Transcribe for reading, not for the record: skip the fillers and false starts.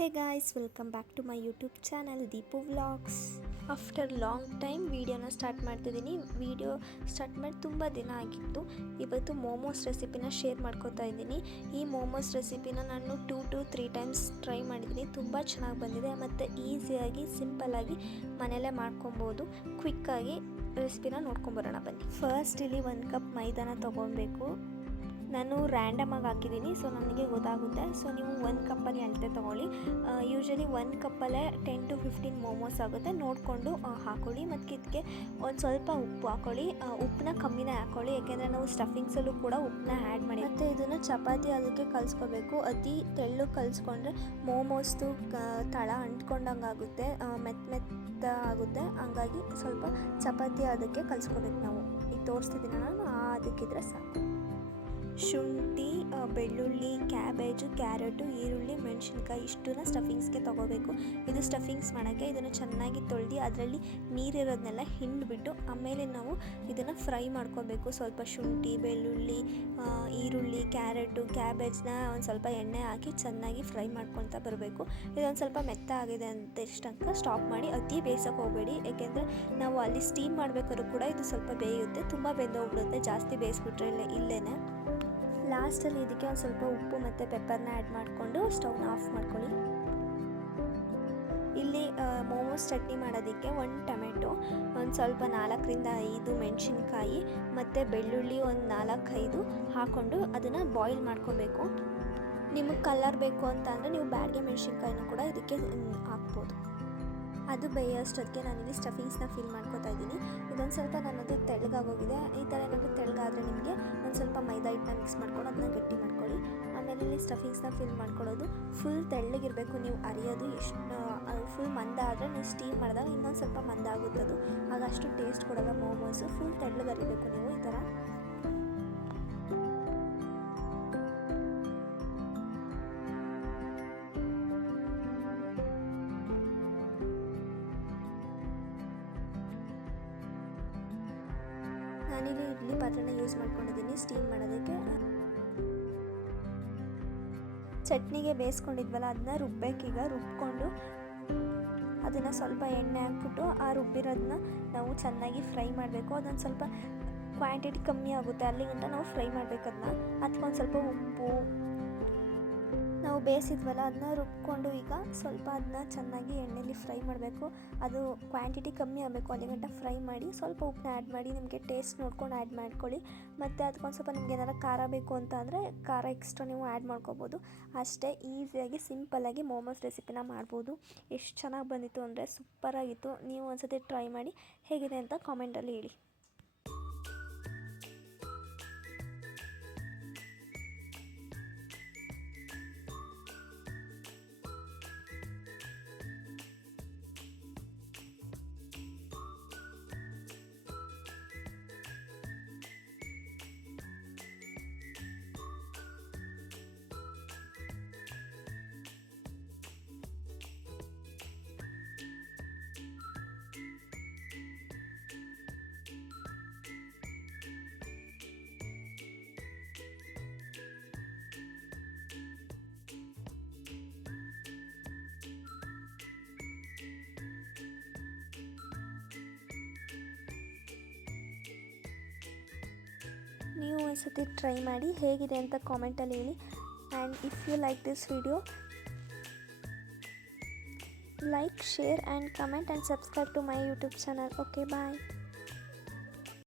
Hey guys, welcome back to my YouTube channel Deepu Vlogs. After long time ವೀಡಿಯೋನ start ಮಾಡ್ತಿದ್ದೀನಿ. Video start ಮಾಡಿ ತುಂಬ ದಿನ ಆಗಿತ್ತು. ಇವತ್ತು ಮೋಮೋಸ್ ರೆಸಿಪಿನ ಶೇರ್ ಮಾಡ್ಕೋತಾ ಇದ್ದೀನಿ. ಈ ಮೋಮೋಸ್ ರೆಸಿಪಿನ ನಾನು 2 to 3 ಟೈಮ್ಸ್ ಟ್ರೈ ಮಾಡಿದ್ದೀನಿ. ತುಂಬ ಚೆನ್ನಾಗಿ ಬಂದಿದೆ ಮತ್ತು ಈಸಿಯಾಗಿ ಸಿಂಪಲ್ಲಾಗಿ ಮನೆಯಲ್ಲೇ ಮಾಡ್ಕೊಬೋದು. ಕ್ವಿಕ್ಕಾಗಿ ರೆಸಿಪಿನ ನೋಡ್ಕೊಂಬರೋಣ ಬನ್ನಿ. ಫಸ್ಟ್ ಇಲ್ಲಿ 1 ಕಪ್ ಮೈದಾನ ತೊಗೊಬೇಕು. ನಾನು ರ್ಯಾಂಡಮಾಗಿ ಹಾಕಿದ್ದೀನಿ, ಸೊ ನನಗೆ ಗೊತ್ತಾಗುತ್ತೆ. ಸೊ ನೀವು 1 ಕಪ್ಪಲ್ಲಿ ಅಳತೆ ತೊಗೊಳ್ಳಿ. ಯೂಶ್ವಲಿ 1 ಕಪ್ಪಲ್ಲೇ 10 to 15 ಮೋಮೋಸ್ ಆಗುತ್ತೆ. ನೋಡಿಕೊಂಡು ಹಾಕ್ಕೊಳ್ಳಿ. ಮತ್ತು ಇದಕ್ಕೆ ಒಂದು ಸ್ವಲ್ಪ ಉಪ್ಪು ಹಾಕ್ಕೊಳ್ಳಿ. ಉಪ್ಪನ್ನ ಕಮ್ಮಿನೇ ಹಾಕ್ಕೊಳ್ಳಿ, ಯಾಕೆಂದರೆ ನಾವು ಸ್ಟಫಿಂಗ್ಸಲ್ಲೂ ಕೂಡ ಉಪ್ಪನ್ನ ಆ್ಯಡ್ ಮಾಡಿ. ಮತ್ತು ಇದನ್ನು ಚಪಾತಿ ಅದಕ್ಕೆ ಕಲಿಸ್ಕೋಬೇಕು. ಅತಿ ತೆಳ್ಳು ಕಲಿಸ್ಕೊಂಡ್ರೆ ಮೋಮೋಸ್ದು ತಳ ಅಂಟ್ಕೊಂಡಂಗೆ ಆಗುತ್ತೆ, ಮೆತ್ತ ಆಗುತ್ತೆ. ಹಂಗಾಗಿ ಸ್ವಲ್ಪ ಚಪಾತಿ ಅದಕ್ಕೆ ಕಲಿಸ್ಕೋಬೇಕು. ನಾವು ಈಗ ತೋರಿಸ್ತಿದ್ದೀನಿ ನಾನು, ಅದಕ್ಕಿದ್ರೆ ಸಾಕು. ಶುಂಠಿ, ಬೆಳ್ಳುಳ್ಳಿ, ಕ್ಯಾಬೇಜು, ಕ್ಯಾರೆಟು, ಈರುಳ್ಳಿ, ಮೆಣಸಿನ್ಕಾಯಿ ಇಷ್ಟನ್ನ ಸ್ಟಫಿಂಗ್ಸ್ಗೆ ತೊಗೋಬೇಕು. ಇದು ಸ್ಟಫಿಂಗ್ಸ್ ಮಾಡೋಕ್ಕೆ ಇದನ್ನು ಚೆನ್ನಾಗಿ ತೊಳೆದು ಅದರಲ್ಲಿ ನೀರಿರೋದನ್ನೆಲ್ಲ ಹಿಂಡ್ಬಿಟ್ಟು ಆಮೇಲೆ ನಾವು ಇದನ್ನು ಫ್ರೈ ಮಾಡ್ಕೋಬೇಕು. ಸ್ವಲ್ಪ ಶುಂಠಿ, ಬೆಳ್ಳುಳ್ಳಿ, ಈರುಳ್ಳಿ, ಕ್ಯಾರೆಟು, ಕ್ಯಾಬೇಜ್ನ ಒಂದು ಸ್ವಲ್ಪ ಎಣ್ಣೆ ಹಾಕಿ ಚೆನ್ನಾಗಿ ಫ್ರೈ ಮಾಡ್ಕೊತಾ ಬರಬೇಕು. ಇದೊಂದು ಸ್ವಲ್ಪ ಮೆತ್ತ ಆಗಿದೆ ಅಂತ ಇಷ್ಟಂಕ ಸ್ಟಾಪ್ ಮಾಡಿ. ಅತಿ ಬೇಯಿಸೋಕೆ ಹೋಗಬೇಡಿ, ಯಾಕೆಂದರೆ ನಾವು ಅಲ್ಲಿ ಸ್ಟೀಮ್ ಮಾಡಬೇಕಾದ್ರೂ ಕೂಡ ಇದು ಸ್ವಲ್ಪ ಬೇಯುತ್ತೆ. ತುಂಬ ಬೆಂದೋಗ್ಬಿಡುತ್ತೆ ಜಾಸ್ತಿ ಬೇಯಿಸ್ಬಿಟ್ರೆ ಇಲ್ಲೇ. ಲಾಸ್ಟಲ್ಲಿ ಇದಕ್ಕೆ ಒಂದು ಸ್ವಲ್ಪ ಉಪ್ಪು ಮತ್ತು ಪೆಪ್ಪರ್ನ ಆ್ಯಡ್ ಮಾಡಿಕೊಂಡು ಸ್ಟವ್ನ ಆಫ್ ಮಾಡ್ಕೊಳ್ಳಿ. ಇಲ್ಲಿ ಮೋಮೋಸ್ ಚಟ್ನಿ ಮಾಡೋದಕ್ಕೆ 1 ಟೊಮೆಟೊ, ಒಂದು ಸ್ವಲ್ಪ 4ರಿಂದ 5 ಮೆಣಸಿನ್ಕಾಯಿ ಮತ್ತು ಬೆಳ್ಳುಳ್ಳಿ ಒಂದು 4-5 ಹಾಕ್ಕೊಂಡು ಅದನ್ನು ಬಾಯ್ಲ್ ಮಾಡ್ಕೋಬೇಕು. ನಿಮಗೆ ಕಲರ್ ಬೇಕು ಅಂತ ಅಂದರೆ ನೀವು ಬ್ಯಾಡಗೆ ಮೆಣಸಿನ್ಕಾಯಿನೂ ಕೂಡ ಇದಕ್ಕೆ ಹಾಕ್ಬೋದು. ಅದು ಬೇಯೋಷ್ಟೊತ್ತಿಗೆ ನಾನಿಲ್ಲಿ ಸ್ಟಫಿಂಗ್ಸ್ನ ಫಿಲ್ ಮಾಡ್ಕೋತಾ ಇದ್ದೀನಿ. ಇದೊಂದು ಸ್ವಲ್ಪ ನನ್ನದು ತೆಳ್ಳಗಾಗೋಗಿದೆ. ಈ ಥರ ಏನಾದರೂ ತೆಳ್ಳಗಾದರೆ ನಿಮಗೆ ಒಂದು ಸ್ವಲ್ಪ ಮೈದಾ ಹಿಟ್ಟನ್ನ ಮಿಕ್ಸ್ ಮಾಡ್ಕೊಂಡು ಅದನ್ನ ಗಟ್ಟಿ ಮಾಡ್ಕೊಳ್ಳಿ. ಆಮೇಲೆ ಇಲ್ಲಿ ಸ್ಟಫಿಂಗ್ಸ್ನ ಫಿಲ್ ಮಾಡ್ಕೊಳ್ಳೋದು ಫುಲ್ ತೆಳ್ಳಗಿರಬೇಕು. ನೀವು ಅರಿಯೋದು ಎಷ್ಟು ಫುಲ್ ಮಂದ ಆದರೆ ನೀವು ಸ್ಟೀಮ್ ಮಾಡಿದಾಗ ಇನ್ನೊಂದು ಸ್ವಲ್ಪ ಮಂದ ಆಗುತ್ತದು, ಆಗ ಅಷ್ಟು ಟೇಸ್ಟ್ ಕೊಡೋಲ್ಲ ಮೋಮೋಸು. ಫುಲ್ ತೆಳ್ಳಗರಿಬೇಕು ನೀವು ಈ ಥರ. ನಾನಿಲ್ಲಿ ಇಡ್ಲಿ ಪಾತ್ರೆನ ಯೂಸ್ ಮಾಡ್ಕೊಂಡಿದ್ದೀನಿ ಸ್ಟೀಮ್ ಮಾಡೋದಕ್ಕೆ. ಚಟ್ನಿಗೆ ಬೇಯಿಸ್ಕೊಂಡಿದ್ವಲ್ಲ ಅದನ್ನ ರುಬ್ಬೇಕೀಗ. ರುಬ್ಕೊಂಡು ಅದನ್ನು ಸ್ವಲ್ಪ ಎಣ್ಣೆ ಹಾಕ್ಬಿಟ್ಟು ಆ ರುಬ್ಬಿರೋದನ್ನ ನಾವು ಚೆನ್ನಾಗಿ ಫ್ರೈ ಮಾಡಬೇಕು. ಅದೊಂದು ಸ್ವಲ್ಪ ಕ್ವಾಂಟಿಟಿ ಕಮ್ಮಿ ಆಗುತ್ತೆ, ಅಲ್ಲಿಗಂಟ ನಾವು ಫ್ರೈ ಮಾಡಬೇಕು. ಅದಕ್ಕೊಂದು ಸ್ವಲ್ಪ ಉಪ್ಪು, ನಾವು ಬೇಯಿಸಿದ್ವಲ್ಲ ಅದನ್ನ ರುಬ್ಕೊಂಡು ಈಗ ಸ್ವಲ್ಪ ಅದನ್ನ ಚೆನ್ನಾಗಿ ಎಣ್ಣೆಯಲ್ಲಿ ಫ್ರೈ ಮಾಡಬೇಕು. ಅದು ಕ್ವಾಂಟಿಟಿ ಕಮ್ಮಿ ಆಗಬೇಕು, ಅಲ್ಲಿಗಂಟ ಫ್ರೈ ಮಾಡಿ ಸ್ವಲ್ಪ ಉಪ್ಪನ್ನ ಆ್ಯಡ್ ಮಾಡಿ ನಿಮಗೆ ಟೇಸ್ಟ್ ನೋಡ್ಕೊಂಡು ಆ್ಯಡ್ ಮಾಡ್ಕೊಳ್ಳಿ. ಮತ್ತು ಅದಕ್ಕೊಂದು ಸ್ವಲ್ಪ ನಿಮ್ಗೆ ಏನಾರು ಖಾರ ಬೇಕು ಅಂತ ಅಂದರೆ ಖಾರ ಎಕ್ಸ್ಟ್ರಾ ನೀವು ಆ್ಯಡ್ ಮಾಡ್ಕೋಬೋದು. ಅಷ್ಟೇ, ಈಸಿಯಾಗಿ ಸಿಂಪಲ್ಲಾಗಿ ಮೋಮೋಸ್ ರೆಸಿಪಿನ ಮಾಡ್ಬೋದು. ಎಷ್ಟು ಚೆನ್ನಾಗಿ ಬಂದಿತ್ತು ಅಂದರೆ ಸೂಪರಾಗಿತ್ತು. ನೀವು ಒಂದ್ಸತಿ ಟ್ರೈ ಮಾಡಿ ಹೇಗಿದೆ ಅಂತ ಕಾಮೆಂಟಲ್ಲಿ ಹೇಳಿ. ನೀವು ಒಂದ್ಸತಿ ಟ್ರೈ ಮಾಡಿ ಹೇಗಿದೆ ಅಂತ ಕಾಮೆಂಟಲ್ಲಿ ಹೇಳಿ. And if you like this video, like, share and comment and subscribe to my YouTube channel. Okay, bye.